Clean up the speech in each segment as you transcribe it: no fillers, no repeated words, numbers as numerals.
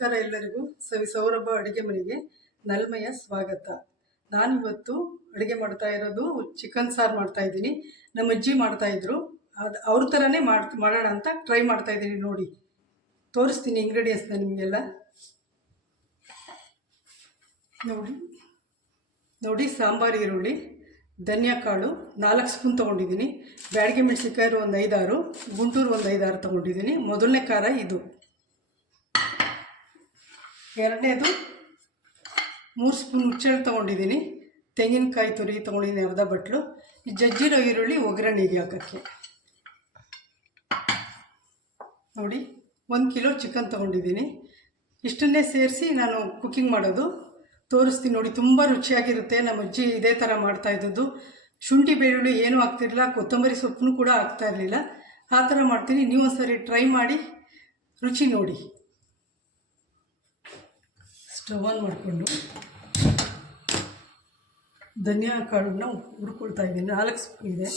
ನಮಸ್ಕಾರ ಎಲ್ಲರಿಗೂ. ಸೌರಭ ಅಡುಗೆ ಮನೆಗೆ ನಲ್ಮೆಯ ಸ್ವಾಗತ. ನಾನಿವತ್ತು ಅಡುಗೆ ಮಾಡ್ತಾ ಇರೋದು ಚಿಕನ್ ಸಾರು ಮಾಡ್ತಾ ಇದ್ದೀನಿ. ನಮ್ಮ ಅಜ್ಜಿ ಮಾಡ್ತಾಯಿದ್ರು, ಅವ್ರ ಥರನೇ ಮಾಡೋಣ ಅಂತ ಟ್ರೈ ಮಾಡ್ತಾ ಇದ್ದೀನಿ. ನೋಡಿ, ತೋರಿಸ್ತೀನಿ ಇಂಗ್ರೀಡಿಯೆಂಟ್ಸ್ನ ನಿಮಗೆಲ್ಲ. ನೋಡಿ ಸಾಂಬಾರು ಈರುಳ್ಳಿ, ಧನಿಯಾ ಕಾಳು 4 ಸ್ಪೂನ್ ತೊಗೊಂಡಿದ್ದೀನಿ. ಬ್ಯಾಡಗಿ ಮೆಣಸಿನ್ಕಾಯಿ ಒಂದು 5-6, ಗುಂಟೂರು ಒಂದು 5-6 ತೊಗೊಂಡಿದ್ದೀನಿ. ಮೊದಲನೇ ಖಾರ ಇದು. ಎರಡನೇದು 3 ಸ್ಪೂನ್ ಹುಚ್ಚೆಳ್ಳು ತೊಗೊಂಡಿದ್ದೀನಿ. ತೆಂಗಿನಕಾಯಿ ತುರಿ ತೊಗೊಂಡಿದ್ದೀನಿ ಅರ್ಧ ಬಟ್ಲು. ಈ ಜಜ್ಜಿರೋ ಈರುಳ್ಳಿ ಒಗ್ಗರಣೆಗೆ ಹಾಕೋಕ್ಕೆ. ನೋಡಿ, 1 ಕಿಲೋ ಚಿಕನ್ ತೊಗೊಂಡಿದ್ದೀನಿ. ಇಷ್ಟನ್ನೇ ಸೇರಿಸಿ ನಾನು ಕುಕ್ಕಿಂಗ್ ಮಾಡೋದು ತೋರಿಸ್ತೀನಿ. ನೋಡಿ, ತುಂಬ ರುಚಿಯಾಗಿರುತ್ತೆ. ನಮ್ಮ ಅಜ್ಜಿ ಇದೇ ಥರ ಮಾಡ್ತಾಯಿದ್ದದ್ದು. ಶುಂಠಿ ಬೆಳ್ಳುಳ್ಳಿ ಏನೂ ಹಾಕ್ತಿರಲಿಲ್ಲ, ಕೊತ್ತಂಬರಿ ಸೊಪ್ಪನ್ನು ಕೂಡ ಹಾಕ್ತಾಯಿರಲಿಲ್ಲ. ಆ ಥರ ಮಾಡ್ತೀನಿ. ನೀವು ಒಂದ್ಸರಿ ಟ್ರೈ ಮಾಡಿ ರುಚಿ ನೋಡಿ. ಸ್ಟವ್ ಆನ್ ಮಾಡಿಕೊಂಡು ಧನಿಯಾ ಕಾಳನ್ನ ಹುರ್ಕೊಳ್ತಾ ಇದ್ದೀನಿ. 4 ಸ್ಪೂನ್ ಇದೆ.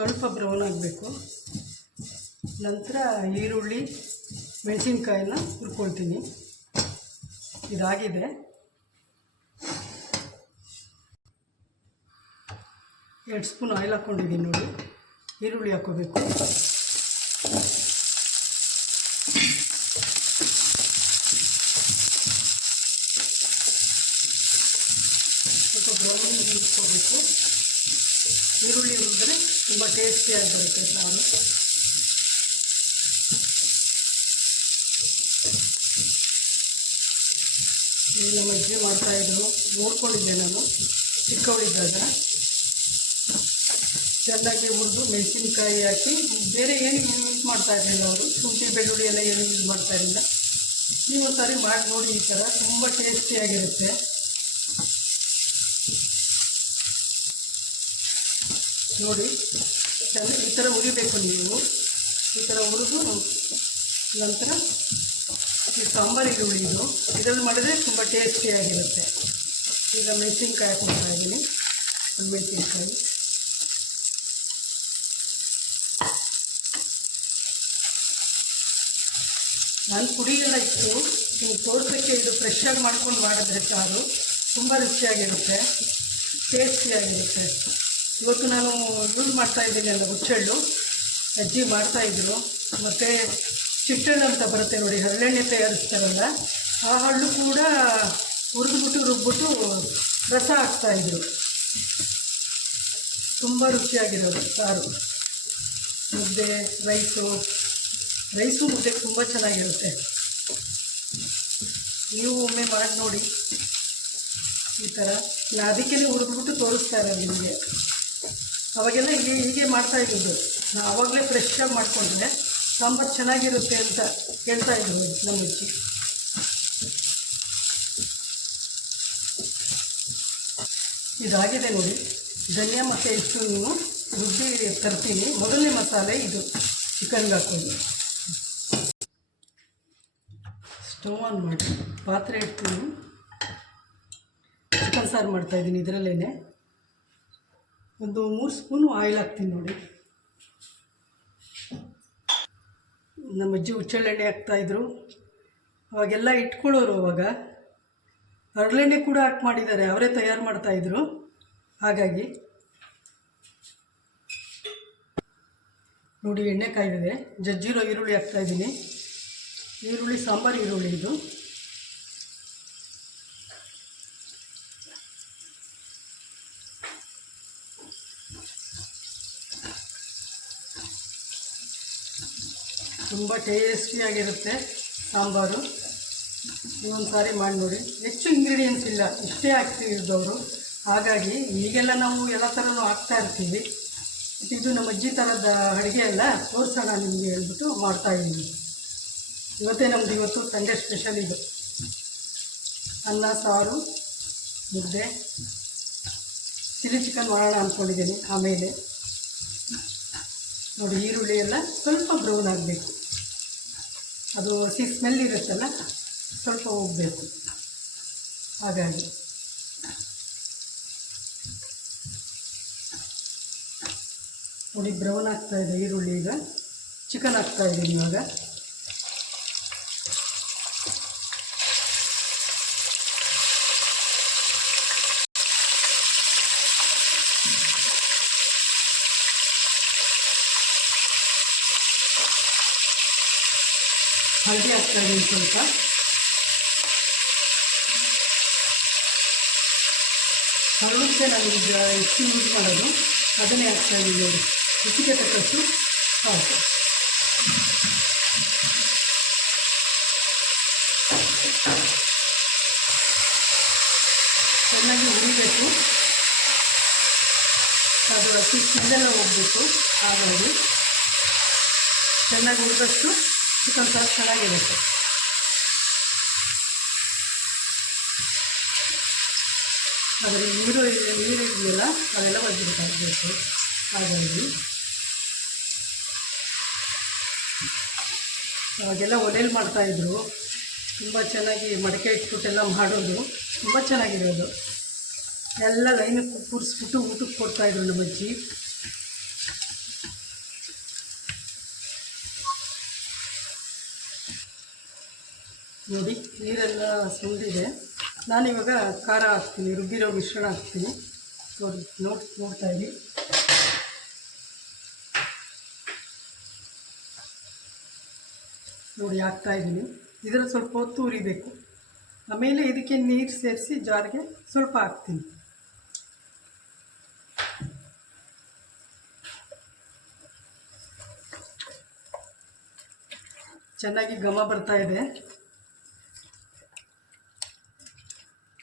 ಸ್ವಲ್ಪ ಬ್ರೌನ್ ಆಗಬೇಕು. ನಂತರ ಈರುಳ್ಳಿ ಮೆಣಸಿನ್ಕಾಯಿನ ಹುರ್ಕೊಳ್ತೀನಿ. ಇದಾಗಿದೆ. ಎರಡು ಸ್ಪೂನ್ ಆಯಿಲ್ ಹಾಕ್ಕೊಂಡಿದ್ದೀನಿ. ನೋಡಿ, ಈರುಳ್ಳಿ ಹಾಕ್ಕೋಬೇಕು. ಸ್ವಲ್ಪ ಬ್ರೌನ್ ಹುರ್ಕೋಬೇಕು. ಈರುಳ್ಳಿ ಹುರಿದ್ರೆ ತುಂಬ ಟೇಸ್ಟಿಯಾಗಿ ಬರುತ್ತೆ ಸಾರು. ನಮ್ಮ ಅಜ್ಜಿ ಮಾಡ್ತಾಯಿದ್ರು, ನೋಡ್ಕೊಂಡಿದ್ದೆ ನಾನು ಚಿಕ್ಕವಳಿದ್ದಾಗ. ಚೆನ್ನಾಗಿ ಹುರಿದು ಮೆಣಸಿನ್ಕಾಯಿ ಹಾಕಿ, ಬೇರೆ ಏನು ಯೂಸ್ ಮಾಡ್ತಾ ಇರಲಿಲ್ಲ ಅವರು. ಶುಂಠಿ ಬೆಳ್ಳುಳ್ಳಿ ಎಲ್ಲ ಏನು ಯೂಸ್ ಮಾಡ್ತಾ ಇರಲಿಲ್ಲ. ನೀವು ಒಂದ್ಸಾರಿ ಮಾಡಿ ನೋಡಿ, ಈ ಥರ ತುಂಬ ಟೇಸ್ಟಿಯಾಗಿರುತ್ತೆ. ನೋಡಿ, ಈ ಥರ ಹುರಿಬೇಕು ನೀವು. ಈ ಥರ ಹುರಿದು ನಂತರ ಈ ಸಾಂಬಾರು ಈರುಳ್ಳಿ ಇದರಲ್ಲಿ ಮಾಡಿದ್ರೆ ತುಂಬ ಟೇಸ್ಟಿಯಾಗಿರುತ್ತೆ. ಈಗ ಮೆಣಸಿನ್ಕಾಯಿ ಹಾಕ್ಕೊಳ್ತಾ ಇದ್ದೀನಿ. ಮೆಣಸಿನ್ಕಾಯಿ ನಾನು ಪುಡಿಯೆಲ್ಲ ಇತ್ತು, ನೀವು ತೋರಿಸೋಕ್ಕೆ ಇದು ಫ್ರೆಶ್ಶಾಗಿ ಮಾಡ್ಕೊಂಡು ಮಾಡಿದ್ರೆ ಸಾರು ತುಂಬ ರುಚಿಯಾಗಿರುತ್ತೆ, ಟೇಸ್ಟಿಯಾಗಿರುತ್ತೆ. ಇವತ್ತು ನಾನು ಯೂಸ್ ಮಾಡ್ತಾಯಿದ್ದೀನಿ ಅಲ್ಲ ಹುಚ್ಚೆಳ್ಳು, ಅಜ್ಜಿ ಮಾಡ್ತಾಯಿದ್ರು. ಮತ್ತು ಚಿಟ್ಟೆಳ್ಳು ಅಂತ ಬರುತ್ತೆ ನೋಡಿ, ಹರಳೆಣ್ಣೆ ತಯಾರಿಸ್ತಾರಲ್ಲ, ಆ ಹಳ್ಳು ಕೂಡ ಹುರಿದ್ಬಿಟ್ಟು ರುಬ್ಬಿಟ್ಟು ರಸ ಹಾಕ್ತಾಯಿದ್ರು. ತುಂಬ ರುಚಿಯಾಗಿರೋದು ಸಾರು. ಮುದ್ದೆ, ರೈಸು ಮುದ್ದೆ ತುಂಬ ಚೆನ್ನಾಗಿರುತ್ತೆ. ನೀವು ಒಮ್ಮೆ ಮಾಡಿ ನೋಡಿ ಈ ಥರ. ನಾನು ಅದಕ್ಕೇ ಹುರಿದ್ಬಿಟ್ಟು ತೋರಿಸ್ತಾ ಇರೋದು ನಿಮಗೆ. ಅವಾಗೆಲ್ಲ ಹೀಗೆ ಮಾಡ್ತಾಯಿದ್ದು. ನಾವು ಆವಾಗಲೇ ಫ್ರೆಶ್ಶಾಗಿ ಮಾಡಿಕೊಂಡ್ರೆ ಸಾಂಬಾರು ಚೆನ್ನಾಗಿರುತ್ತೆ ಅಂತ ಹೇಳ್ತಾಯಿದ್ರು ನಮ್ಮ ಅಜ್ಜಿ. ಇದಾಗಿದೆ ನೋಡಿ. ಧನಿಯಾ ಮತ್ತು ಇಷ್ಟು ರುಬ್ಬಿ ತರ್ತೀನಿ. ಮೊದಲನೇ ಮಸಾಲೆ ಇದು ಚಿಕನ್ಗೆ ಹಾಕೋದು. ಸ್ಟವ್ ಆನ್ ಮಾಡಿ ಪಾತ್ರೆ ಇಡ್ತೀನಿ. ಚಿಕನ್ ಸಾರು ಮಾಡ್ತಾಯಿದ್ದೀನಿ. ಇದರಲ್ಲೇ ಒಂದು 3 ಸ್ಪೂನು ಆಯಿಲ್ ಹಾಕ್ತೀನಿ. ನೋಡಿ, ನಮ್ಮ ಅಜ್ಜಿ ಹುಚ್ಚೆಳ್ಳೆಣ್ಣೆ ಹಾಕ್ತಾಯಿದ್ರು. ಅವಾಗೆಲ್ಲ ಇಟ್ಕೊಳ್ಳೋರು. ಅವಾಗ ಹರಳೆಣ್ಣೆ ಕೂಡ ಹಾಕಿ ಮಾಡಿದ್ದಾರೆ, ಅವರೇ ತಯಾರು ಮಾಡ್ತಾಯಿದ್ರು. ಹಾಗಾಗಿ ನೋಡಿ, ಎಣ್ಣೆ ಕಾಯ್ದಿದೆ. ಜಜ್ಜಿರೋ ಈರುಳ್ಳಿ ಹಾಕ್ತಾಯಿದ್ದೀನಿ. ಈರುಳ್ಳಿ ಸಾಂಬಾರು ಈರುಳ್ಳಿ ಇದು. ತುಂಬ ಟೇಸ್ಟಿಯಾಗಿರುತ್ತೆ ಸಾಂಬಾರು. ಇನ್ನೊಂದು ಸಾರಿ ಮಾಡಿ ನೋಡಿ. ಹೆಚ್ಚು ಇಂಗ್ರೀಡಿಯೆಂಟ್ಸ್ ಇಲ್ಲ, ಇಷ್ಟೇ ಹಾಕ್ತಿದ್ದವರು. ಹಾಗಾಗಿ ಈಗೆಲ್ಲ ನಾವು ಎಲ್ಲ ಥರನೂ ಹಾಕ್ತಾಯಿರ್ತೀವಿ. ಇದು ನಮ್ಮ ಅಜ್ಜಿ ಥರದ ಅಡುಗೆ ಎಲ್ಲ ತೋರಿಸೋಣ ನಿಮಗೆ ಹೇಳ್ಬಿಟ್ಟು ಮಾಡ್ತಾಯಿದ್ದೀನಿ. ಇವತ್ತು ಸಂಡೇ ಸ್ಪೆಷಲ್ ಇದು. ಅನ್ನ ಸಾರು ಮುದ್ದೆ ಚಿಲ್ಲಿ ಚಿಕನ್ ಮಾಡೋಣ ಅಂದ್ಕೊಂಡಿದ್ದೀನಿ. ಆಮೇಲೆ ನೋಡಿ ಈರುಳ್ಳಿ ಎಲ್ಲ ಸ್ವಲ್ಪ ಬ್ರೌನ್ ಆಗಬೇಕು, ಅದು ಹಸಿ ಸ್ಮೆಲ್ ಇರುತ್ತಲ್ಲ ಸ್ವಲ್ಪ ಹೋಗಬೇಕು. ಹಾಗಾಗಿ ನೋಡಿ ಬ್ರೌನ್ ಆಗ್ತಾಯಿದೆ ಈರುಳ್ಳಿ. ಈಗ ಚಿಕನ್ ಹಾಕ್ತಾಯಿದ್ದೀನಿ. ಇವಾಗ ಹಳದಿ ಹಾಕ್ತಾಯಿದ್ದೀನಿ ಸ್ವಲ್ಪ. ಹರಳುತ್ತೆ ನಾನು ಈಗ ಹೆಚ್ಚು ಯೂಸ್ ಮಾಡೋದು, ಅದನ್ನೇ ಹಾಕ್ತಾಯಿದ್ದೀನಿ. ನೋಡಿ ರುಚಿಗೆ ತಕ್ಕಷ್ಟು ಸಾಕು. ಚೆನ್ನಾಗಿ ಹುರಿಬೇಕು, ಅದು ಹಸಿ ಸ್ಮೆಲ್ಲೆಲ್ಲ ಹೋಗಬೇಕು. ಹಾಗಾಗಿ ಚೆನ್ನಾಗಿ ಹುರಿದಷ್ಟು ಚಿಕನ್ ಸಾರು ಚೆನ್ನಾಗಿರುತ್ತೆ. ಆದರೆ ನೀರು ಇದೆಯಲ್ಲ ಅದೆಲ್ಲ ಒದ್ದಿಬೇಕಾಗಬೇಕು. ಹಾಗಾಗಿ ಅವಾಗೆಲ್ಲ ಒಲೆಯಲ್ಲಿ ಮಾಡ್ತಾಯಿದ್ರು, ತುಂಬ ಚೆನ್ನಾಗಿ ಮಡಿಕೆ ಇಟ್ಬಿಟ್ಟೆಲ್ಲ ಮಾಡೋದು, ತುಂಬ ಚೆನ್ನಾಗಿರೋದು. ಎಲ್ಲ ಲೈನಕ್ಕೆ ಕೂರಿಸ್ಬಿಟ್ಟು ಊಟಕ್ಕೆ ಕೊಡ್ತಾಯಿದ್ರು ನಮ್ಮ ಅಜ್ಜಿ. ನೋಡಿ ನೀರೆಲ್ಲ ಸುಂದಿದೆ. ನಾನಿವಾಗ ಖಾರ ಹಾಕ್ತೀನಿ, ರುಬ್ಬಿರೋ ಮಿಶ್ರಣ ಹಾಕ್ತೀನಿ. ನೋಡ್ತಾಯಿದ್ದೀನಿ. ನೋಡಿ ಹಾಕ್ತಾಯಿದ್ದೀನಿ. ಇದರ ಸ್ವಲ್ಪ ಹೊತ್ತು ಉರಿಬೇಕು. ಆಮೇಲೆ ಇದಕ್ಕೆ ನೀರು ಸೇರಿಸಿ ಜಾರಿಗೆ ಸ್ವಲ್ಪ ಹಾಕ್ತೀನಿ. ಚೆನ್ನಾಗಿ ಘಮ ಬರ್ತಾ ಇದೆ.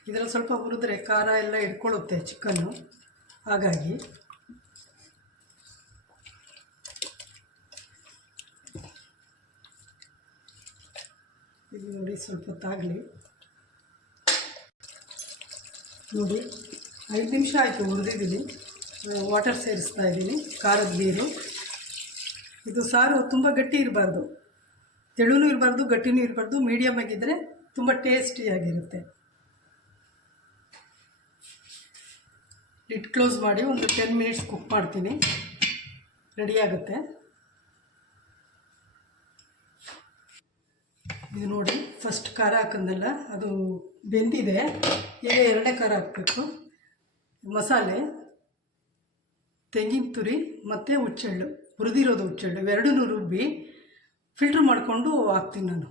ಇದರಲ್ಲಿ ಸ್ವಲ್ಪ ಹುರಿದ್ರೆ ಖಾರ ಎಲ್ಲ ಇಟ್ಕೊಳ್ಳುತ್ತೆ ಚಿಕನ್ನು. ಹಾಗಾಗಿ ಇದು ನೋಡಿ ಸ್ವಲ್ಪ ಹೊತ್ತಾಗಲಿ. ನೋಡಿ 5 ನಿಮಿಷ ಆಯಿತು ಹುರಿದಿದ್ದೀನಿ. ವಾಟರ್ ಸೇರಿಸ್ತಾ ಇದ್ದೀನಿ, ಖಾರದ ನೀರು. ಇದು ಸಾರು ತುಂಬ ಗಟ್ಟಿ ಇರಬಾರ್ದು, ತೆಳುನೂ ಇರಬಾರ್ದು, ಗಟ್ಟಿನೂ ಇರಬಾರ್ದು, ಮೀಡಿಯಮ್ ಆಗಿದ್ದರೆ ತುಂಬ ಟೇಸ್ಟಿಯಾಗಿರುತ್ತೆ. ಲಿಡ್ ಕ್ಲೋಸ್ ಮಾಡಿ ಒಂದು 10 ಮಿನಿಟ್ಸ್ ಕುಕ್ ಮಾಡ್ತೀನಿ, ರೆಡಿಯಾಗುತ್ತೆ. ಇದು ನೋಡಿ ಫಸ್ಟ್ ಖಾರ ಹಾಕಂದಲ್ಲ, ಅದು ಬೆಂದಿದೆ. ಈಗ ಎರಡನೇ ಖಾರ ಹಾಕಬೇಕು. ಮಸಾಲೆ, ತೆಂಗಿನ ತುರಿ ಮತ್ತು ಹುಚ್ಚೆಳ್ಳು, ಹುರಿದಿರೋದು ಹುಚ್ಚೆಳ್ಳು, ಇವೆರಡನ್ನೂ ರುಬ್ಬಿ ಫಿಲ್ಟ್ರ್ ಮಾಡಿಕೊಂಡು ಹಾಕ್ತೀನಿ ನಾನು.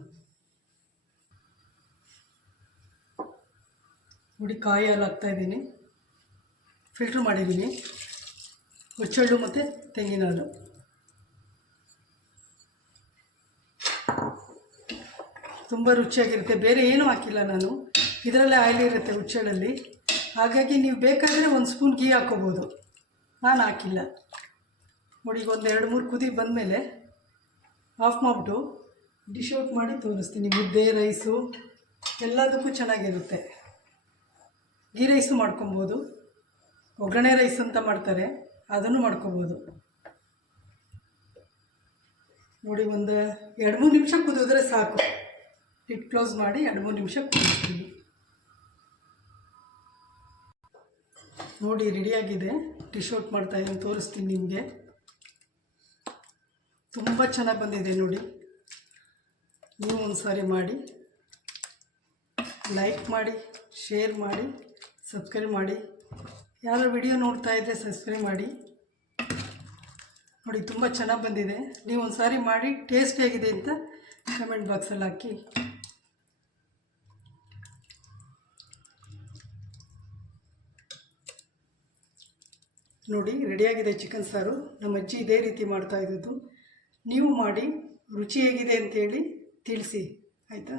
ನೋಡಿ ಕಾಯಿ ಹಾಲು ಹಾಕ್ತಾಯಿದ್ದೀನಿ, ಫಿಲ್ಟ್ರ್ ಮಾಡಿದ್ದೀನಿ. ಹುಚ್ಚೆಳ್ಳು ಮತ್ತು ತೆಂಗಿನ ಹಾಲು. ತುಂಬ ರುಚಿಯಾಗಿರುತ್ತೆ. ಬೇರೆ ಏನೂ ಹಾಕಿಲ್ಲ ನಾನು, ಇದರಲ್ಲೇ ಆಯಿಲ್ ಇರುತ್ತೆ ಹುಚ್ಚೆಳ್ಳಲ್ಲಿ. ಹಾಗಾಗಿ ನೀವು ಬೇಕಾದರೆ 1 ಸ್ಪೂನ್ ಗೀ ಹಾಕ್ಕೋಬೋದು, ನಾನು ಹಾಕಿಲ್ಲ. ನೋಡಿ ಈಗ ಒಂದು 2-3 ಕುದಿ ಬಂದಮೇಲೆ ಆಫ್ ಮಾಡಿಬಿಟ್ಟು ಡಿಶ್ ಔಟ್ ಮಾಡಿ ತೋರಿಸ್ತೀನಿ. ಮುದ್ದೆ, ರೈಸು ಎಲ್ಲದಕ್ಕೂ ಚೆನ್ನಾಗಿರುತ್ತೆ. ಗೀ ರೈಸು ಮಾಡ್ಕೊಬೋದು, ಒಗ್ಗರಣೆ ರೈಸ್ ಅಂತ ಮಾಡ್ತಾರೆ, ಅದನ್ನು ಮಾಡ್ಕೊಬೋದು. ನೋಡಿ ಒಂದು 2-3 ನಿಮಿಷ ಕುದಿದ್ರೆ ಸಾಕು. ಲಿಡ್ ಕ್ಲೋಸ್ ಮಾಡಿ 2-3 ನಿಮಿಷ ಕುದಿಸ್ತೀನಿ. ನೋಡಿ ರೆಡಿಯಾಗಿದೆ. ಡಿಶ್ ಔಟ್ ಮಾಡ್ತಾಯಿದ್ದೀನಿ, ತೋರಿಸ್ತೀನಿ ನಿಮಗೆ. ತುಂಬ ಚೆನ್ನಾಗಿ ಬಂದಿದೆ ನೋಡಿ. ನೀವು ಒಂದು ಸಾರಿ ಮಾಡಿ, ಲೈಕ್ ಮಾಡಿ, ಶೇರ್ ಮಾಡಿ, ಸಬ್ಸ್ಕ್ರೈಬ್ ಮಾಡಿ. ಯಾರೋ ವಿಡಿಯೋ ನೋಡ್ತಾ ಇದ್ದರೆ ಸಬ್ಸ್ಕ್ರೈಬ್ ಮಾಡಿ. ನೋಡಿ ತುಂಬ ಚೆನ್ನಾಗಿ ಬಂದಿದೆ. ನೀವು ಒಂದು ಸಾರಿ ಮಾಡಿ ಟೇಸ್ಟ್ ಹೇಗಿದೆ ಅಂತ ಕಮೆಂಟ್ ಬಾಕ್ಸಲ್ಲಿ ಹಾಕಿ. ನೋಡಿ ರೆಡಿಯಾಗಿದೆ ಚಿಕನ್ ಸಾರು. ನಮ್ಮ ಅಜ್ಜಿ ಇದೇ ರೀತಿ ಮಾಡ್ತಾ ಇದ್ದದ್ದು. ನೀವು ಮಾಡಿ ರುಚಿ ಹೇಗಿದೆ ಅಂತೇಳಿ ತಿಳಿಸಿ, ಆಯಿತಾ?